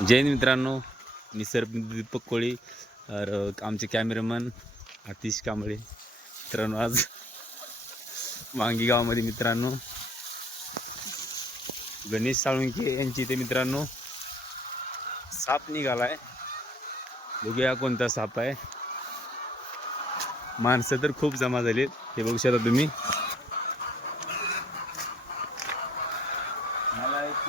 जैन मित्रांनो. मी सर दीपक कोळी आमचे कॅमेरामन आतिश कांबळे. मित्रांनो आज मांगी गावामध्ये मित्रांनो. गणेश साळुंके यांची इथे मित्रांनो साप निघाला आहे बघूया कोणता साप आहे. माणसं तर खूप जमा झालीत हे बघू शकता तुम्ही. मला एक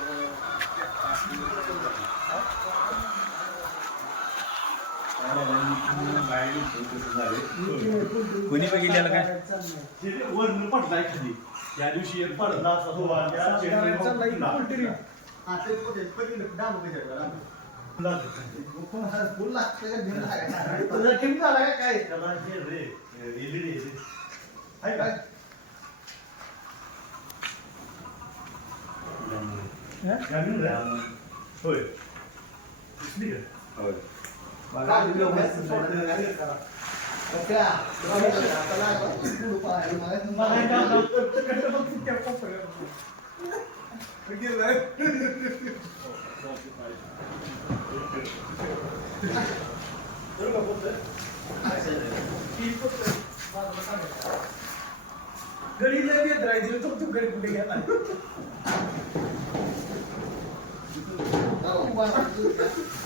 कुणी बघितलेलं काय वरून पडलाय खाली या दिवशी एक पडला असा तो काय काय त्याला हे रे LED रे. रे. होय का? मला हे काम नव्हतं. तिकडचं बघ, तिकडच्या कोपऱ्यात. बरं का, बोलतोय? ती बोलतोय. घरी लय वेद राहायची तो तू घरी कुठे गेला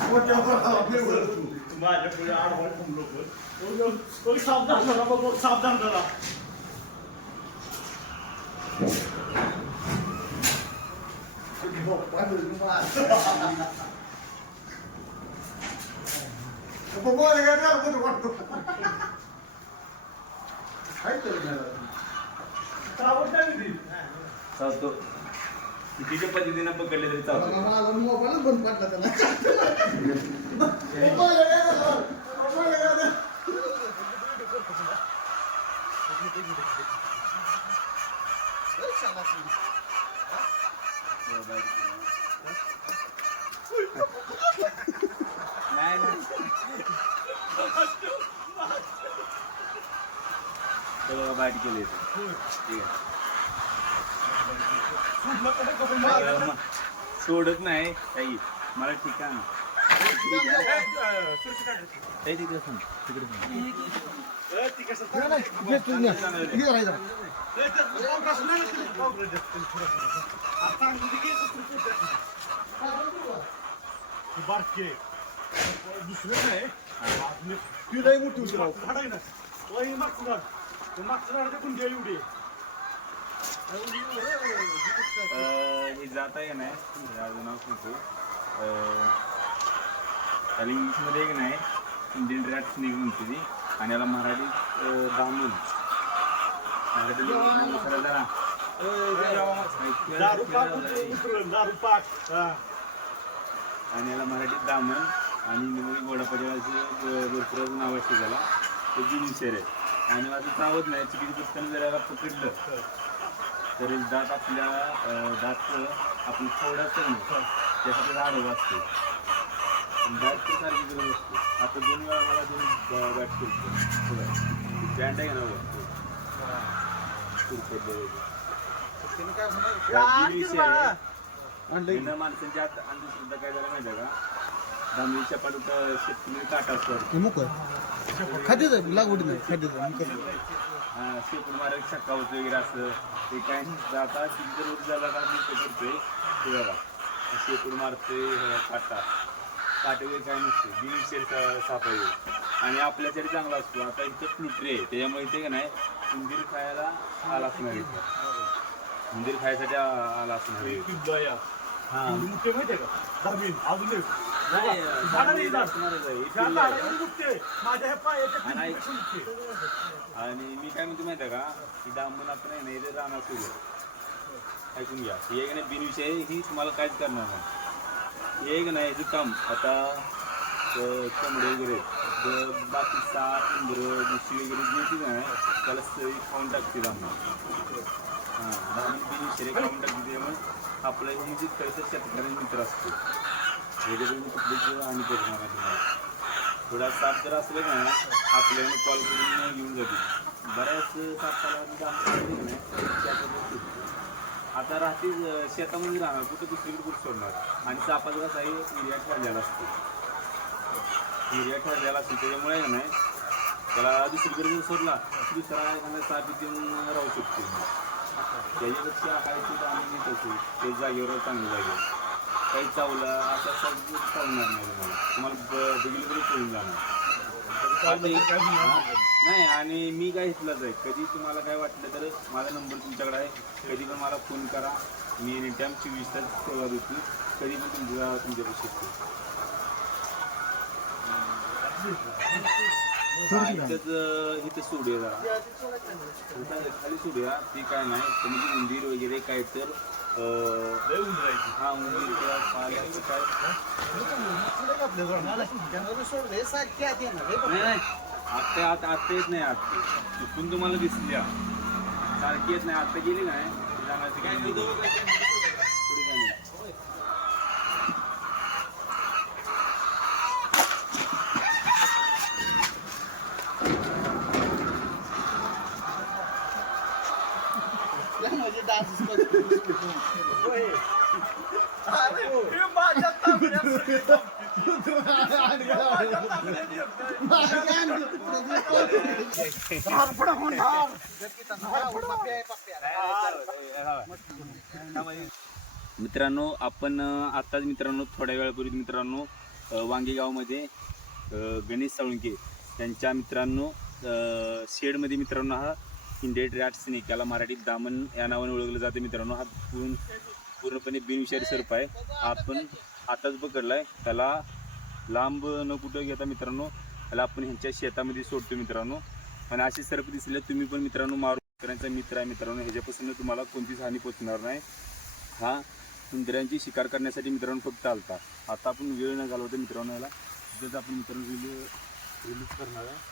मोठ्या आपल्यावर माझ्या पुढे आडवळ लोक सावधान करा बघ सावधान करा आवडता मी ती. चालतो कितीच्या पद्धतीनं पकडले तरी चालतो मोबाईल बंद पडला त्याला. नाही नाही केले ठीक आहे. सोडत नाही. काही मला ठिकाण. काही तिकडे थांब, तिकडे ती ती लई मोठी होती राव मागचं झाड ते मागचं झाड देखून घ्या एवढी जात आहे नाही माझं नाव सांगतो. त्याला इंग्लिशमध्ये एक नाही इंडियन रॅट स्नेक म्हणते ती आणि याला मराठीत पाक हा. आणि याला मराठीत दामन आणि इंग्रजी गोडापाजाचे भरपूर अजून नाव असते त्याला. ते बिनशेर आहे. आणि माझं चावत नाही चुकीचं पुस्तकानं जर याला पकडलं तर दात आपल्या दात आपण थोडा ना त्यासाठी आडवं असते. दात सारखी गरज असते? आता दोन वेळा मला दोन बॅट केलं बँड आहे ना बरोबर. माणसांच्या आत अंधश्रद्धा काय झालं माहिती आहे का? दामिनीच्या पाडूत शेतकरी काटा असतो. मुक खाद्यच आहे लागवड नाही खाद्यच शेपूट मारायला शक्कावत वगैरे असं ते काय रोज झाला का मी ते करतोय. ते बघा शेपूट मारतोय हे काटा. काटे वगैरे काय नसते बिनशेर साप आहे आणि आपल्यासाठी चांगला असतो. आता इथं फ्लुटरी आहे त्याच्यामुळे इथे का नाही उंदीर खायला आला असणार इथं उंदीर खायसाठी आला असणार आहे. ती. हा. अजून नाही, नाही. आणि मी काय म्हणतो माहिती का? की डांबून आपण आहे ना राहणार सुरू ऐकून घ्या. हे एक नाही बिनविषय ही तुम्हाला काहीच करणार नाही. एक नाही याचं काम. आता कोंबडे वगैरे बाकी साप इंद्र दुसरी वगैरे जे येते ना त्याला खाऊन टाकते राहणार हां बिनविषय खाऊन टाकते त्यामुळे आपलं हे जे खरं शेतकऱ्यांचा मित्र असतो ह्याच्याकडून करणार थोडा साप जर असले ना आपल्याला कॉल करून घेऊन जातो बऱ्याच सापाला आता राहते शेतामध्ये राहणार कुठं दुसरीकडे कुठं सोडणार. आणि सापाचा कसा आहे एरिया ठरलेला असतो. एरिया ठरलेला असतो. त्याच्यामुळे आहे नाही त्याला दुसरीकडे जर सोडला तर दुसरा एखादा साप देऊन राहू शकतो. त्याच्यापेक्षा काय सुद्धा आम्ही तसं ते जागेवर चांगलं जागेवर. काही चावलं असं सब चावणार नाही तुम्हाला. तुम्हाला ब- बघितलं तरी पळून जाणार नाही आणि मी काय इथलाच आहे. कधी तुम्हाला काय वाटलं तर माझा नंबर तुमच्याकडे आहे. कधी पण मला फोन करा. मी एनी टाईम चोवीस तास सेवा देतो कधी पण तुमच्या तुमच्यापाशी अं, इथं सोडूया जरा. इथं खाली सोडूया ती काय नाही. तर म्हणजे उंदीर वगैरे काय तर हा उंदीर किंवा पाल्याचं काय सोडले सारखे आत येणार रे नाही नाही. आत्ता आता आत्ता येत नाही आत्ता. चुकून तुम्हाला दिसल्या सारखी येत नाही. आत्ता गेली नाही? काय नाही. पुढे काय नाही म्हणजे मित्रांनो आपण आताच आत्ताच मित्रांनो थोड्या वेळापूर्वी मित्रांनो वांगेगावमध्ये वांगी गावामध्ये गणेश साळुंके त्यांच्या मित्रांनो शेडमध्ये मित्रांनो हा इंडियन रॅट स्नेक याला मराठीत दामन या नावाने ओळखलं जातं मित्रांनो. हा पूर्ण पूर्णपणे बिनविषारी सर्प आहे. हा आपण आताच पकडला आहे त्याला लांब न कुठं घेता मित्रांनो त्याला आपण ह्यांच्या शेतामध्ये सोडतो मित्रांनो. आणि असे सर्प दिसले तुम्ही पण मित्रांनो मारू शेतकऱ्यांचा मित्र आहे मित्रांनो. ह्याच्यापासून तुम्हाला कोणतीच हानी पोचणार नाही. हा उंदरांची शिकार करण्यासाठी मित्रांनो फक्त आलता. आता आपण वेळ न घालवतो मित्रांनो याला तिथेच आपण मित्रांनो रिलीज करणार आहे